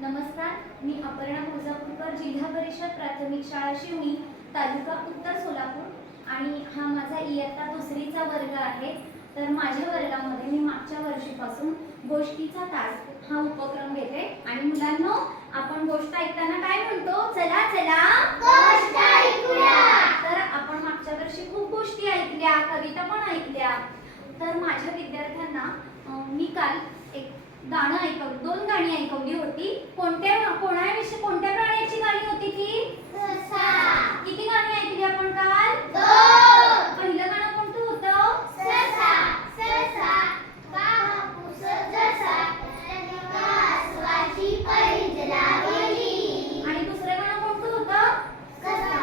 नमस्कार, मी अपर्णा मुजापूरकर, जिल्हा परिषद प्राथमिक शाळा शिवणी, तालुका उत्तर सोलापूर आणि हा माझा इयत्ता दुसरीचा वर्ग आहे। तर माझ्या वर्गामध्ये मी मागच्या वर्षीपासून गोष्टीचा तास हा उपक्रम घेते आणि मुलांनो, आपण गोष्ट ऐकताना काय म्हणतो? चला चला गोष्ट ऐकूया। तर आपण मागच्या वर्षी खूप गोष्टी ऐकल्या, कविता पण ऐकल्या। तर माझ्या विद्यार्थ्यांना मी काल एक गाणं ऐकवलं, 2 गाणी ऐकवली होती। कोणत्या प्राण्याची गाणी होती ती? ससा। किती गाणी ऐकली आपण काल? 2। पहिलं गाणं कोणतं होतं? ससा ससा कापूस जसा त्याने कासवाची पैज लावली। आणि दुसरं गाणं कोणतं होतं? कसा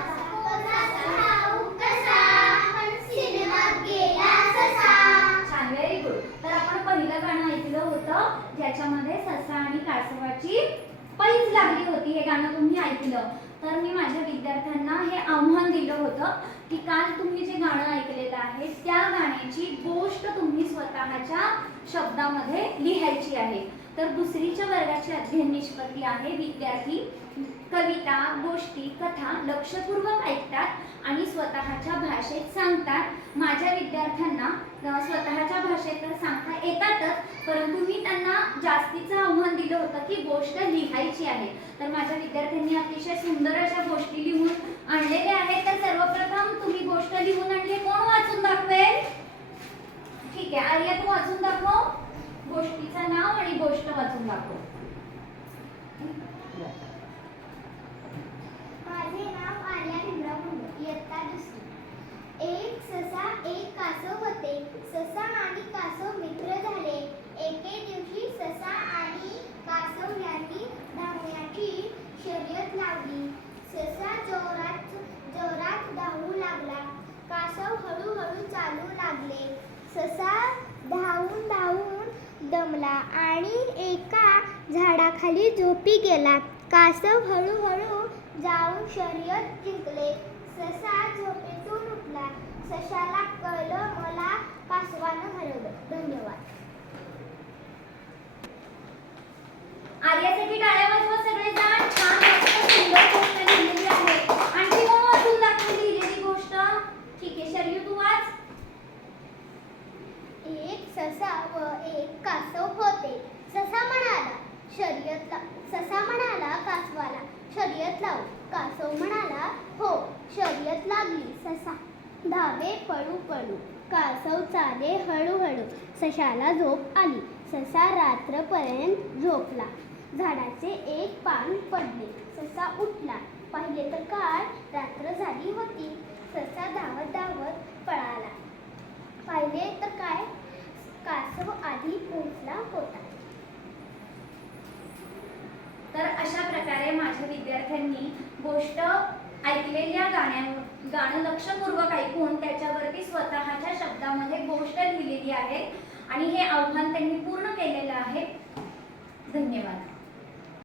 कसा हंसीने मग गेला ससा। छान, व्हेरी गुड। तर आपण पहिलं गाणं ऐकलं होतं ज्याच्यामध्ये ससा आणि कासवाची पैज लागली होती। हे गाणं तुम्ही ऐकलं। तर मी माझ्या विद्यार्थ्यांना हे आव्हान दिलं होतं की काल तुम्ही जे गाणं ऐकलेलं आहे त्या गाण्याची गोष्ट तुम्ही स्वतःच्या शब्दामध्ये लिहायची आहे। तर दुसरीच्या वर्गाची अध्ययन निष्पत्ती आहे, विद्यार्थी कविता, गोष्टी, कथा लक्षपूर्वक ऐकतात आणि स्वतःच्या भाषेत सांगतात। माझ्या विद्यार्थ्यांना स्वतःच्या भाषेत तर सांगता येतातच, परंतु मी त्यांना जास्तीचं आव्हान दिलं होतं की गोष्ट लिहायची आहे। तर माझ्या विद्यार्थ्यांनी अतिशय सुंदर अशा गोष्टी लिहून आणलेल्या आहेत। तर सर्वप्रथम तुम्ही गोष्ट लिहून आणली, कोण वाचून दाखवेल? ठीक आहे, आर्या तू वाचून दाखव, गोष्टीचं नाव आणि गोष्ट वाचून दाखव। माझे नाव आर्या भीमराव मुंडे, इयत्ता दुसरी। एक ससा एक कासव होते, ससा आणि कासव मित्र झाले। एके दिवशी ससा आणि कासव यांनी धावण्याची शर्यत लावली। ससा जोरात धावू लागला, कासव हळूहळू चालू लागले। ससा धावून दमला आणि एका झाडाखाली झोपी गेला। कासव हळूहळू जाऊन शर्यत जिंकले। ससा झोपेतून उठला, सशाला कळलं मला कासवानं हरवलं। धन्यवाद। आर्यासाठी टाळ्या वाजवा सगळेजण। छान, मस्त सुंदर गोष्ट लिहिलेली आहे। आणखी कोण वाचून दाखवेल लिहिलेली गोष्ट? ठीक आहे, शर्यू तू वाच। एक ससा व एक कासव होते। ससा म्हणाला कासवाला, शर्यत लावू। कासव म्हणाला, हो। शर्यत लागली। ससा धावे पळू पळू, कासव चाले हळूहळू। सशाला झोप आली, ससा रात्रपर्यंत झोपला। झाडाचे एक पान पडले, ससा उठला, पाहिले तर काय, रात्र झाली होती। ससा धावत पळाला, पाहिले तर काय, कासव आधी पोहोचला होता। तर अशा प्रकारे माझ्या विद्यार्थ्यांनी गोष्ट ऐकलेल्या गाणं लक्षपूर्वक ऐकून त्याच्यावरती स्वतःच्या शब्दामध्ये गोष्ट लिहिलेली आहे आणि हे आव्हान त्यांनी पूर्ण केलेलं आहे। धन्यवाद।